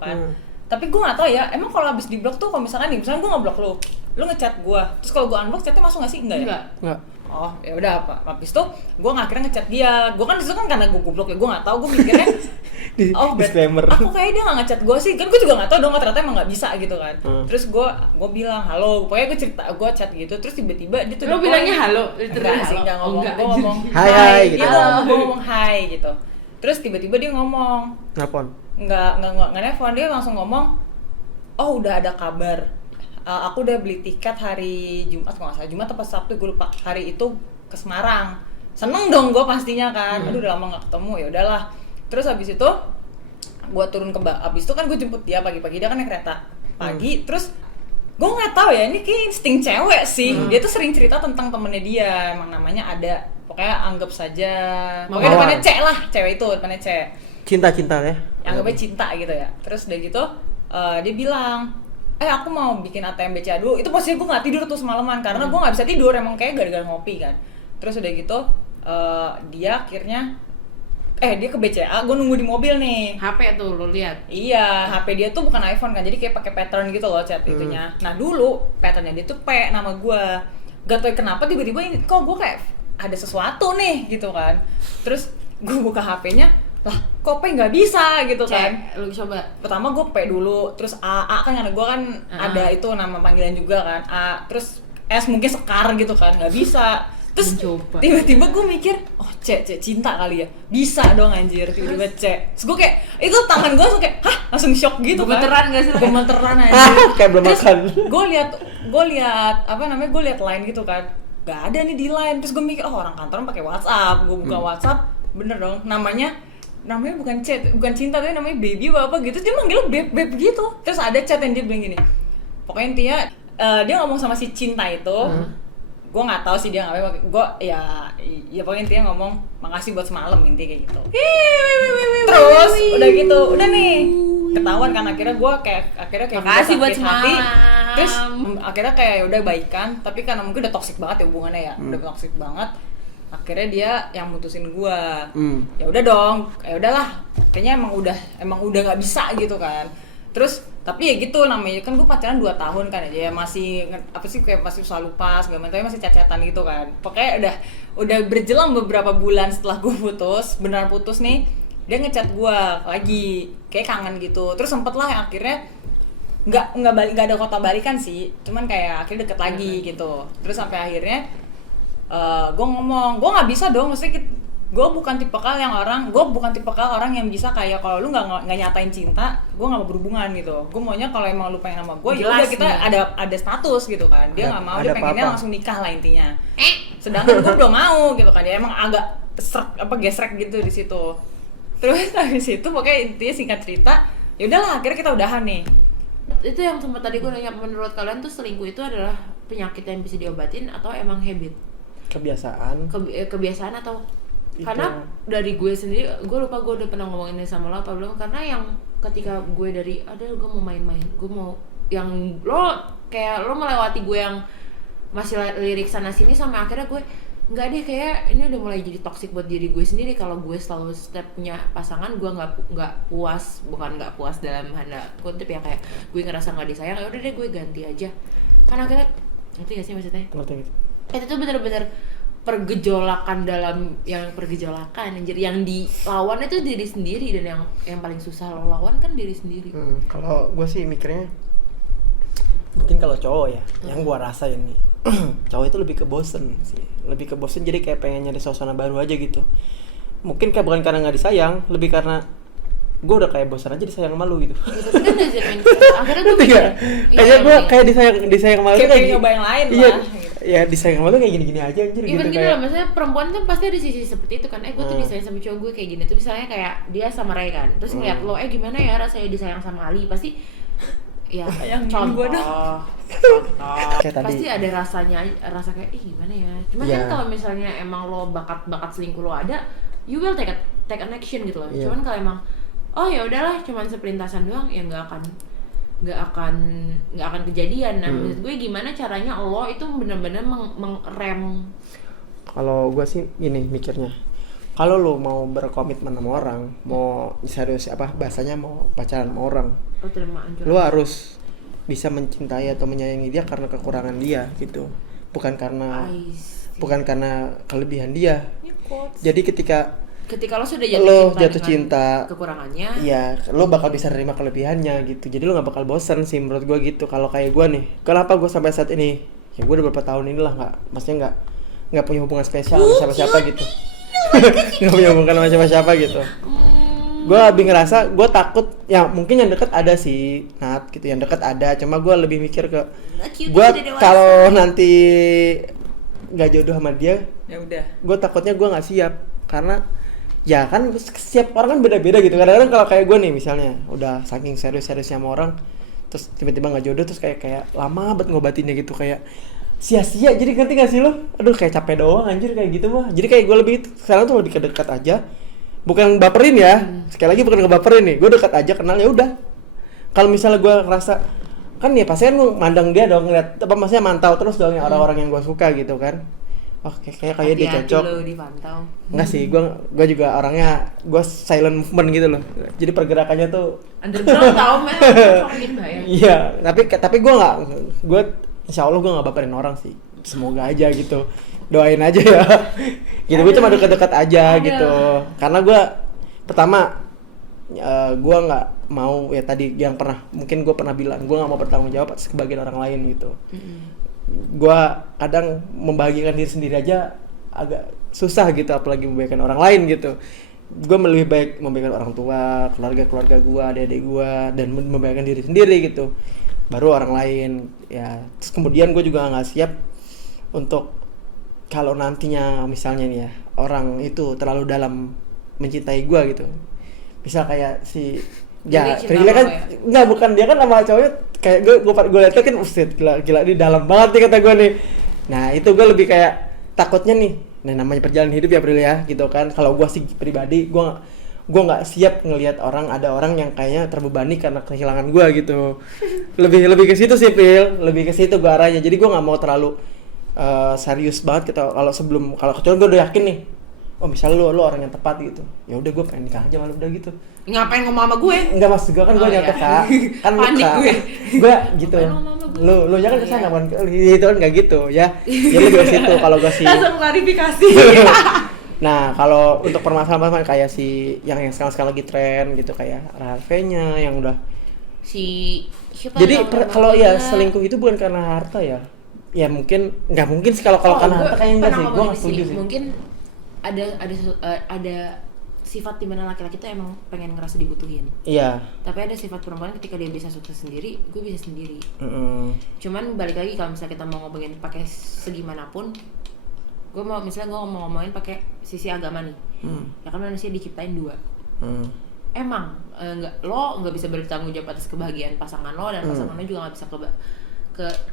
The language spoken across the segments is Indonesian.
kan. Tapi gue nggak tahu ya, emang kalau abis di blok tuh kalau misalkan nih, misalnya gue nggak blok lu ngechat gue, terus kalau gue unblock chatnya masuk nggak sih? Enggak. Oh ya udah apa? Habis itu gue akhirnya ngechat dia. Gue kan disitu kan karena gue goblok ya, gue nggak tahu, gue mikirnya oh disclaimer. Aku kayak dia nggak ngechat gue sih, kan gue juga nggak tahu dong, ternyata emang nggak bisa gitu kan. Terus gue bilang halo, pokoknya gue chat gitu, terus tiba-tiba dia tuh lo bilangnya halo, enggak sih, enggak ngomong, gue ngomong hai gitu. Gue ngomong hai gitu. Terus tiba-tiba dia ngomong Nelpon. nggak nelfon, dia langsung ngomong, oh udah ada kabar, aku udah beli tiket hari Jumat, kalau nggak salah Jumat atau Sabtu, gue lupa, hari itu ke Semarang. Seneng dong gue pastinya kan, aduh udah lama nggak ketemu, ya udahlah. Terus habis itu gue turun habis itu kan gue jemput dia pagi-pagi, dia kan naik kereta pagi. Terus gue nggak tahu ya, ini kayak insting cewek sih, dia tuh sering cerita tentang temennya dia, emang namanya ada, pokoknya anggap saja pokoknya depannya C lah, cewek itu depannya C, cinta ya, anggapnya cinta gitu ya. Terus udah gitu dia bilang, aku mau bikin ATM BCA dulu. Itu posisinya gue nggak tidur tuh semalaman karena gue nggak bisa tidur, emang kayak gara-gara ngopi kan. Terus udah gitu dia akhirnya dia ke BCA, gue nunggu di mobil nih. HP tuh lo lihat? Iya, HP dia tuh bukan iPhone kan, jadi kayak pakai pattern gitu loh chat itunya. Nah dulu patternnya dia tuh P nama gue. Gak tau kenapa tiba-tiba ini kok gue kayak ada sesuatu nih gitu kan. Terus gue buka HP-nya, lah kok P nggak bisa gitu kan. Lu coba. Pertama gue P dulu, terus A kan karena gue kan ada itu nama panggilan juga kan, A, terus S mungkin Sekar gitu kan, nggak bisa. Terus tiba-tiba gue mikir, oh C cinta kali ya, bisa dong anjir, tiba-tiba C. Terus gue kayak, itu tangan gue langsung kayak, langsung shock gitu kan. Gemeteran gak sih? Gemeteran anjir. Kayak belum makan. Gue lihat gue lihat line gitu kan, gak ada nih di line. Terus gue mikir, oh orang kantoran pakai WhatsApp. Gue buka WhatsApp, bener dong, namanya bukan cinta, tapi namanya baby apa gitu. Dia manggil beb gitu. Terus ada chat yang dia bilang gini, pokoknya intinya dia ngomong sama si cinta itu. Gue nggak tahu sih dia ngapain, gue ya pokoknya intinya ngomong makasih buat semalam, intinya kayak gitu. Terus udah gitu, udah nih ketahuan kan, akhirnya gue kayak makasih buat semalam. Terus akhirnya kayak udah baikan, tapi karena mungkin udah toksik banget ya hubungannya ya, udah toksik banget. Akhirnya dia yang mutusin gue. Ya udah dong, ya udahlah, kayaknya emang udah nggak bisa gitu kan. Terus tapi ya gitu namanya kan, gue pacaran 2 tahun kan aja ya, masih apa sih kayak masih selalu pas gak tapi masih chat-chatan gitu kan. Pokoknya udah berjelang beberapa bulan setelah gue benar putus nih, dia ngechat gue lagi kayak kangen gitu. Terus sempet lah akhirnya nggak ada kota balikan sih, cuman kayak akhirnya deket lagi gitu. Terus sampai akhirnya gue ngomong, gue nggak bisa dong, maksudnya gue bukan tipe orang yang bisa kayak kalau lu nggak nyatain cinta, gue nggak mau berhubungan gitu. Gue maunya kalau emang lu pengen sama gue, ya udah kita ada status gitu kan. Dia nggak mau, dia pengennya langsung nikah lah intinya. Sedangkan gue belum mau gitu kan, dia emang agak gesrek gitu di situ. Terus habis itu pokoknya intinya singkat cerita, ya udahlah akhirnya kita udahan nih. Itu yang sempat tadi gue nanya, menurut kalian tuh selingkuh itu adalah penyakit yang bisa diobatin atau emang habit? Kebiasaan atau itu. Karena dari gue sendiri, gue lupa gue udah pernah ngomongin ini sama lo apa belum, karena yang ketika gue dari gue mau main-main, gue mau yang lo melewati gue yang masih lirik sana sini, sampai akhirnya gue nggak deh, kayak ini udah mulai jadi toxic buat diri gue sendiri. Kalau gue selalu setiap punya pasangan gue nggak puas, bukan nggak puas dalam hal kutip ya, kayak gue ngerasa nggak disayang, ya udah deh gue ganti aja. Karena akhirnya ngerti gak sih maksudnya? Ngerti. Itu tuh bener-bener pergejolakan anjir, yang dilawan itu diri sendiri, dan yang paling susah lo lawan kan diri sendiri. Kalau gue sih mikirnya mungkin kalau cowok ya, yang gue rasain nih cowok itu lebih ke bosen sih, jadi kayak pengen nyari suasana baru aja gitu. Mungkin kayak bukan karena nggak disayang, lebih karena gue udah kayak bosan aja disayang sama lu gitu. Tapi kan akhirnya tuh kayaknya gue kayak disayang sama lu kayak nyoba yang lain lah. Ya disayang sama lu kayak gini-gini aja anjir gitu. Gini lah, maksudnya perempuan kan pasti ada sisi seperti itu kan. Gue tuh disayang sama cowok gue kayak gini tuh, misalnya kayak dia sama Ray kan, terus ngeliat lo gimana ya rasanya disayang sama Ali, pasti ya contoh pasti ada rasa kayak gimana ya. Cuman kan kalau misalnya emang lo bakat selingkuh lo ada, you will take an action gitu loh. Cuman kalau emang ya udahlah cuman sepelintasan doang, ya nggak akan kejadian. Nah, maksud gue gimana caranya lo itu benar-benar mengrem. Kalau gue sih gini mikirnya, kalau lo mau berkomitmen sama orang, mau serius bahasanya mau pacaran sama orang, Lo terima anjuran. lo harus bisa mencintai atau menyayangi dia karena kekurangan dia gitu, bukan karena kelebihan dia. Jadi ketika lo sudah jatuh cinta kekurangannya, iya, lo bakal bisa nerima kelebihannya gitu. Jadi lo nggak bakal bosan sih menurut gue gitu. Kalau kayak gue nih, kenapa gue sampai saat ini, ya gue udah beberapa tahun inilah maksudnya nggak punya hubungan spesial sama siapa gitu. Nggak punya hubungan sama siapa gitu. Gue lebih ngerasa, gue takut, ya mungkin yang dekat ada sih, Nat gitu, yang dekat ada. Cuma gue lebih mikir ke, gue kalau nanti nggak jodoh sama dia, Ya udah. gue takutnya gue nggak siap karena ya kan setiap orang kan beda-beda gitu. Kadang-kadang kalau kayak gue nih misalnya udah saking serius-seriusnya sama orang, terus tiba-tiba nggak jodoh, terus kayak lama banget ngobatinnya gitu, kayak sia-sia. Jadi ngerti gak sih lo? Aduh kayak capek doang anjir kayak gitu mah. Jadi kayak gue sekarang tuh lebih ke dekat aja, bukan baperin ya. Sekali lagi bukan ngebaperin nih, gue dekat aja, kenal ya udah. Kalau misalnya gue ngerasa kan ya pasti kan gue mandang dia dong, ngeliat maksudnya mantau terus dong ya orang-orang yang gue suka gitu kan. Oh kayak dia cocok. Lo dipantau. Enggak sih, gue juga orangnya gue silent movement gitu loh. Jadi pergerakannya tuh Underground tau men, makin bahaya. iya, tapi gue insya Allah gue nggak baperin orang sih. Semoga aja gitu, doain aja ya. Gitu, gue cuma dekat-dekat aja gitu. Karena gue pertama gue nggak mau ya tadi yang mungkin gue pernah bilang, gue nggak mau bertanggung jawab atas kebahagiaan orang lain gitu. Gue kadang membahagiakan diri sendiri aja agak susah gitu, apalagi membahagiakan orang lain gitu. Gue lebih baik membahagiakan orang tua, keluarga gue, adik-adik gue, dan membahagiakan diri sendiri gitu, baru orang lain ya. Terus kemudian gue juga nggak siap untuk kalau nantinya misalnya nih ya orang itu terlalu dalam mencintai gue gitu, misal kayak si Prilly kan nggak, bukan dia kan sama cowoknya kayak gue lihat kan gila di dalam banget nih kata gue nih. Nah itu gue lebih kayak takutnya nih, nah namanya perjalanan hidup ya Prilly ya gitu kan. Kalau gue sih pribadi gue nggak siap ngelihat ada orang yang kayaknya terbebani karena kehilangan gue gitu. lebih ke situ sih Pril, lebih ke situ gue arahnya. Jadi gue nggak mau terlalu serius banget gitu. Kalau kecuali gue udah yakin nih, oh misalnya lu orang yang tepat gitu, ya udah gue pengen nikah aja malah udah gitu. Ngapain ngomong sama gue? Enggak, maksud gue kan gue nyata kak, kan panik luka. gue Gitu. Lu jangan kesana kan, itu kan nggak gitu ya. Jadi gue situ kalau gue sih. Langsung klarifikasi. Nah kalau untuk permasalahan kayak si yang sekarang lagi tren gitu kayak Harvey-nya yang udah. Jadi kalau ya selingkuh itu bukan karena harta ya. Ya mungkin nggak mungkin sih kalau karena harta kayaknya enggak sih. Gue nggak setuju sih. Mungkin ada sifat dimana laki-laki tuh emang pengen ngerasa dibutuhin. Iya. Tapi ada sifat perempuan ketika dia bisa sukses sendiri, gue bisa sendiri. Cuman balik lagi kalau misalnya kita mau ngomongin pakai segimanapun, gue mau ngomongin pakai sisi agama nih. Ya kan manusia diciptain dua. Emang lo nggak bisa bertanggung jawab atas kebahagiaan pasangan lo, dan pasangan lo juga nggak bisa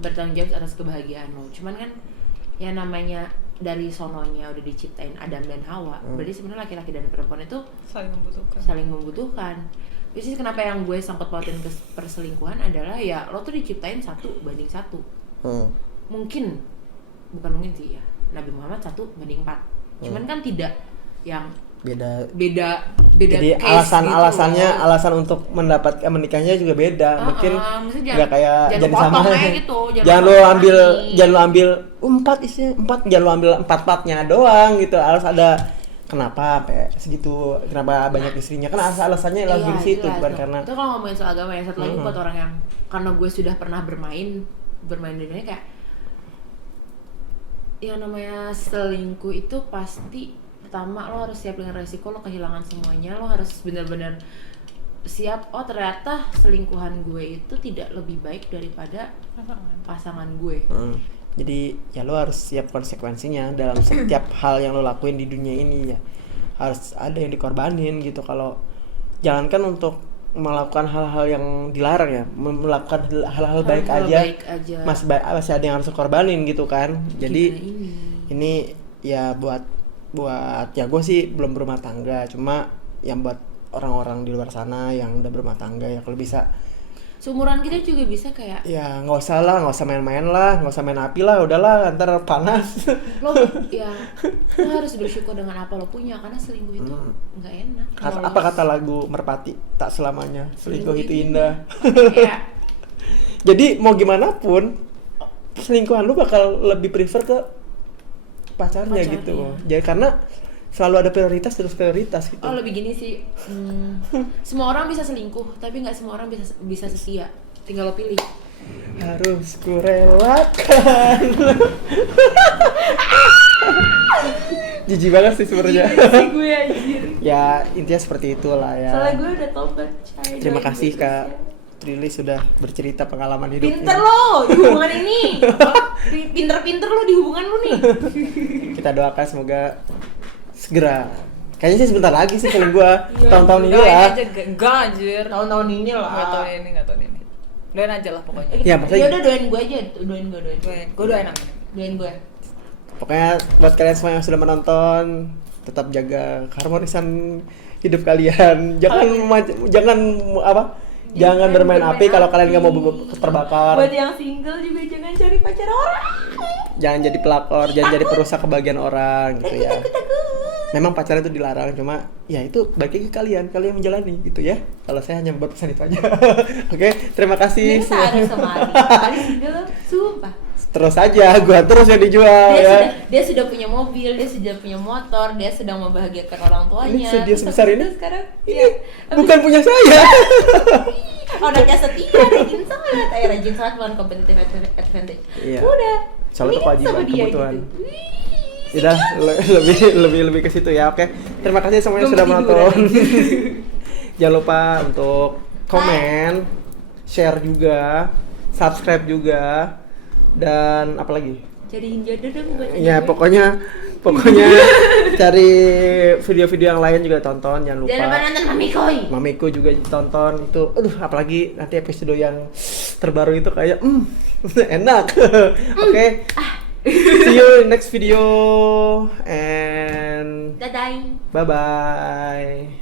bertanggung jawab atas kebahagiaan lo. Cuman kan ya namanya dari sononya udah diciptain Adam dan Hawa, berarti sebenarnya laki-laki dan perempuan itu saling membutuhkan. Jadi kenapa yang gue sangkut pautin ke perselingkuhan adalah ya lo tuh diciptain 1 banding 1. Mungkin bukan mungkin sih ya, Nabi Muhammad 1 banding 4. Cuman kan tidak yang beda jadi alasannya gitu. Alasan untuk mendapatkan menikahnya juga beda. Mungkin nggak kayak jadi sama gitu. Jangan lo ambil 4 isinya 4, jangan lo ambil 4-4-nya doang gitu. Harus ada kenapa sampai segitu, kenapa banyak istrinya, kan alasannya lagi di situ, bukan karena itu. Kalau ngomongin soal agama ya, satu lagi buat orang yang, karena gue sudah pernah bermain di dunia, kayak yang namanya selingkuh itu pasti pertama lo harus siap dengan resiko lo kehilangan semuanya. Lo harus benar-benar siap, oh ternyata selingkuhan gue itu tidak lebih baik daripada pasangan gue. Jadi ya lo harus siap konsekuensinya dalam setiap hal yang lo lakuin di dunia ini ya. Harus ada yang dikorbanin gitu. Kalau jangankan untuk melakukan hal-hal yang dilarang ya, melakukan hal-hal baik aja. Masih ada yang harus dikorbanin gitu kan. Jadi ini ya buat ya gue sih belum berumah tangga, cuma yang buat orang-orang di luar sana yang udah berumah tangga ya, kalau bisa Seumuran kita juga bisa kayak Ya nggak usah main-main lah, nggak usah main api lah, udahlah ntar panas. lo harus bersyukur dengan apa lo punya, karena selingkuh itu nggak enak. Apa kata lagu Merpati, tak selamanya selingkuh itu indah. Ya, Jadi mau gimana pun selingkuhan lu bakal lebih prefer ke pacarnya gitu. Jadi karena selalu ada prioritas gitu. oh lebih gini sih, semua orang bisa selingkuh, tapi nggak semua orang bisa setia. Tinggal lo pilih. Harus kurelakan. Jijik banget sih sebenarnya. Gue anjir. Ya intinya seperti itulah ya. Soalnya gue udah tobat. Terima kasih Kak Trilly sudah bercerita pengalaman hidupnya. Pinter lo di hubungan ini. Pinter-pinter lo di hubungan lo nih. Kita doakan semoga segera. Kayaknya sih sebentar lagi sih kalau gua tahun-tahun ini Doain lah. aja, enggak anjir. Tahun-tahun ini lah. Enggak tahun ini. Doain aja lah pokoknya. Ya, maksudnya- Ya udah doain gue aja, doain gue. Gue doain amin. Doain gue. Pokoknya buat kalian semua yang sudah menonton, tetap jaga keharmonisan hidup kalian. Jangan bermain api kalau kalian nggak mau terbakar. Buat yang single juga jangan cari pacar orang. Jangan jadi pelakor, jangan jadi perusak kebahagiaan orang gitu ya. Memang pacaran itu dilarang, cuma ya itu balik lagi ke kalian menjalani gitu ya. Kalau saya hanya berpesan itu aja. Oke, terima kasih. Ini sadar sama Ali single lo, sumpah. Terus aja, gua terus yang dijual ya. Dia sudah punya mobil, dia sudah punya motor, dia sedang membahagiakan orang tuanya. Ini sedih Terus sebesar habis ini? itu sekarang Ini bukan punya saya. orangnya setia, rajin sangat, rajin sangat bukan competitive advantage. Iya. Udah. Soalnya Ini kewajiban, sama dia kebutuhan. gitu. Udah lebih ke situ ya. Oke. Terima kasih semuanya Belum sudah ketiduran. menonton. Jangan lupa untuk komen, share juga, subscribe juga, dan apa lagi? Jadiin jodoh dong buat Ya gue. pokoknya cari video-video yang lain juga tonton, jangan lupa. Jangan lupa nonton Mamikoy. Mamiku juga ditonton itu. Aduh, apalagi nanti episode yang terbaru itu kayak enak. Oke. See you in next video and Dadah. bye bye.